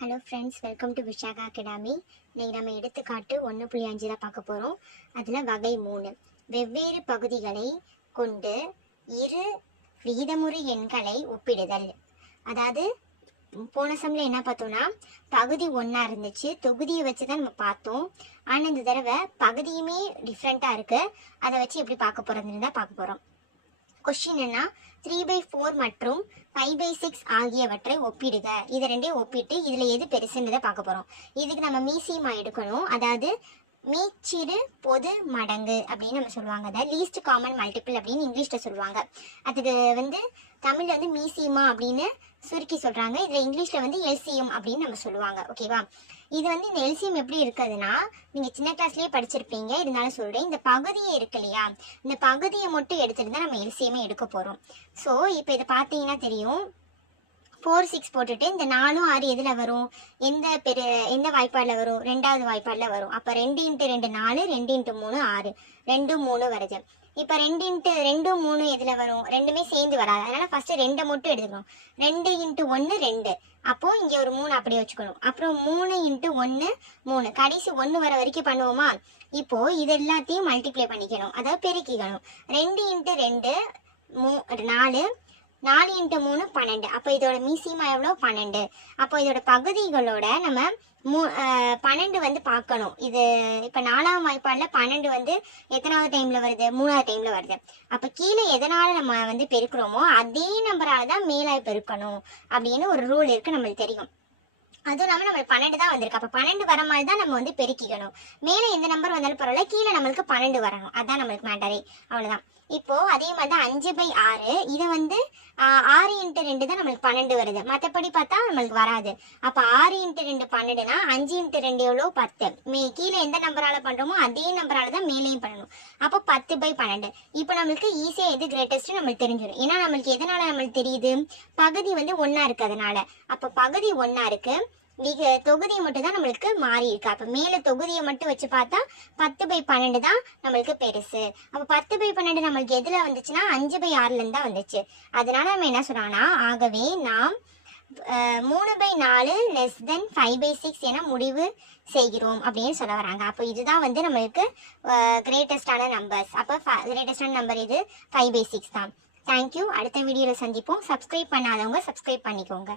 Hello friends, welcome to Vishaka academy. இன்றைக்கி நம்ம எடுத்துக்காட்டு 1.5 தான் பார்க்க போகிறோம். அதில் வகை 3 வெவ்வேறு பகுதிகளை கொண்டு இரு விகிதமுறு எண்களை ஒப்பிடுதல். அதாவது போன சம்மில் என்ன பார்த்தோம்னா பகுதி ஒன்றா இருந்துச்சு, தொகுதியை வச்சு தான் நம்ம பார்த்தோம். ஆனால் இந்த தடவை பகுதியுமே டிஃப்ரெண்ட்டாக இருக்குது. அதை வச்சு எப்படி பார்க்க போகிறதுன்னு தான் பார்க்க போகிறோம். கொஸ்டின் என்ன, 3/4 மற்றும் 5/6 ஆகியவற்றை ஒப்பிடுக. இதை ரெண்டையும் ஒப்பிட்டு இதில் எது பெருசுன்றதை பார்க்க போகிறோம். இதுக்கு நம்ம மீசிமா எடுக்கணும். அதாவது மீச்சிறு பொது மடங்கு அப்படின்னு நம்ம சொல்லுவாங்க. அதாவது லீஸ்ட் காமன் மல்டிபிள் அப்படின்னு இங்கிலீஷில் சொல்லுவாங்க. அதுக்கு தமிழில் மீசிமா அப்படின்னு சுருக்கி சொல்கிறாங்க. இதில் இங்கிலீஷில் எல்சிஎம் அப்படின்னு நம்ம சொல்லுவாங்க. ஓகேவா? இது இந்த எல்சிஎம் எப்படி இருக்குதுன்னா, நீங்கள் சின்ன கிளாஸ்லேயே படிச்சிருப்பீங்க, இருந்தாலும் சொல்கிறேன். இந்த பகுதியை இருக்கு இல்லையா, இந்த பகுதியை மட்டும் எடுத்துகிட்டு தான் நம்ம எல்சிஎம்மே எடுக்க போகிறோம். ஸோ இப்போ இதை பார்த்தீங்கன்னா தெரியும், 4, 6 போட்டுட்டு இந்த 4, 6 எதில் வரும், எந்த வாய்ப்பாடில் வரும், ரெண்டாவது வாய்ப்பாடில் வரும். அப்போ 2 × 2 4, 2 × 3 6, 2 3 வருது. இப்போ 2 × 2 3 எதில் வரும், ரெண்டுமே சேர்ந்து வராது. அதனால் ஃபஸ்ட்டு 2 மட்டும் எடுத்துக்கணும். 2 × 1 2, அப்போது இங்கே ஒரு 3 அப்படியே வச்சுக்கணும். அப்புறம் 3 × 1 3, கடைசி 1 வர வரைக்கும் பண்ணுவோமா? இப்போது இது எல்லாத்தையும் மல்டிப்ளை பண்ணிக்கணும், அதாவது பெருக்கிக்கணும். 2 × 2 4, 4 × 3 12. அப்போ இதோட மீசிமா எவ்வளோ? 12. அப்போ இதோட பகுதிகளோட நம்ம 12 பார்க்கணும். இது இப்போ 4ஆம் வாய்ப்பாடில் 12 எத்தனாவது டைமில் வருது? 3ஆவது டைமில் வருது. அப்போ கீழே எதனால் நம்ம பெருக்கிறோமோ அதே நம்பரால் தான் மேலே பெருக்கணும் அப்படின்னு ஒரு ரூல் இருக்குது, நம்மளுக்கு தெரியும். அதுவும் இல்லாமல் நம்மளுக்கு 12 தான் வந்திருக்கு. அப்போ 12 வர மாதிரி தான் நம்ம பெருக்கிக்கணும். மேலே எந்த நம்பர் வந்தாலும் பரவாயில்ல, கீழே நம்மளுக்கு 12 வரணும். அதுதான் நம்மளுக்கு மேட்டரே. அவ்வளோதான். இப்போது அதே மாதிரி தான் 5/6, இதை 6 × 2 தான் நம்மளுக்கு 12 வருது. மற்றபடி பார்த்தா நம்மளுக்கு வராது. அப்போ 6 × 2 12னா 5 × 2 எவ்வளோ? 10. கீழே எந்த நம்பரால் பண்ணுறோமோ அதே நம்பரால் தான் மேலேயும் பண்ணணும். அப்போ 10/12. இப்போ நம்மளுக்கு ஈஸியாக எது கிரேட்டஸ்ட்டு நம்மளுக்கு தெரிஞ்சிடும். ஏன்னா நம்மளுக்கு எதனால் நம்மளுக்கு தெரியுது? பகுதி ஒன்றா இருக்கிறதுனால. அப்போ பகுதி ஒன்றா இருக்குது, தொகுதியை மட்டும் தான் நம்மளுக்கு மாறி இருக்கு. அப்போ மேலே தொகுதியை மட்டும் வச்சு பார்த்தா 10/12 தான் நம்மளுக்கு பெருசு. அப்போ 10/12 நம்மளுக்கு எதில் வந்துச்சுன்னா 5/6 தான் வந்துச்சு. அதனால நம்ம என்ன சொல்றோம்னா, ஆகவே நாம் 3/4 < 5/6 என முடிவு செய்கிறோம் அப்படின்னு சொல்ல வராங்க. அப்போ இதுதான் நம்மளுக்கு கிரேட்டஸ்டான நம்பர்ஸ். அப்போ கிரேட்டஸ்டான நம்பர் இது 5/6 தான். தேங்க்யூ. அடுத்த வீடியோவில் சந்திப்போம். சப்ஸ்கிரைப் பண்ணாதவங்க சப்ஸ்கிரைப் பண்ணிக்கோங்க.